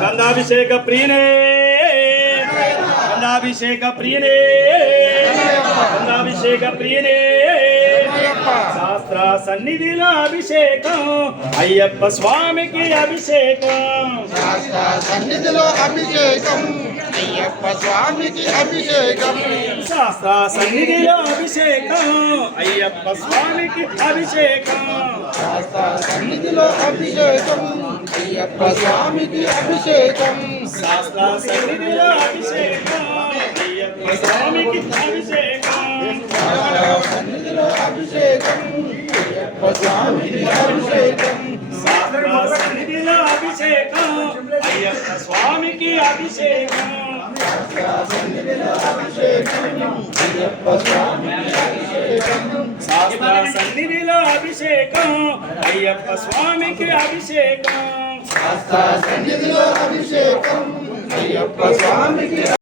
గంధాభిషేక ప్రియనే గంధాభిషేక ప్రియనే గంధాభిషేక ప్రియనే శాస్త్ర సన్నిధిలో అభిషేకం అయ్యప్ప స్వామికి అభిషేకం శాస్త్ర సన్నిధిలో అభిషేకం అయ్యప్ప స్వామికి అభిషేకం శాస్త్ర సన్నిధిలో అభిషేకం అయ్యప్ప స్వామికి అభిషేకం శాస్త్ర సన్నిధిలో అభిషేకం అయ్యప్ప స్వామికి అభిషేకం శాస్త్ర సన్నిధిలో అభిషేకం అయ్యప్ప స్వామికి అభిషేకం సన్నిధిలో అభిషేకం అయ్యప్ప స్వామికి అభిషేకం శాస్త్ర సన్నిధిలో అభిషేకం అయ్యప్ప స్వామికి అభిషేకం సన్నిధిలో అభిషేకం అయ్యప్ప స్వామికి అభిషేకం శాస్త్ర సన్నిధిలో అభిషేకం అయ్యప్ప స్వామికి అభిషేకం శాస్త్ర సన్నిధిలో అభిషేకం అయ్యప్ప స్వామికి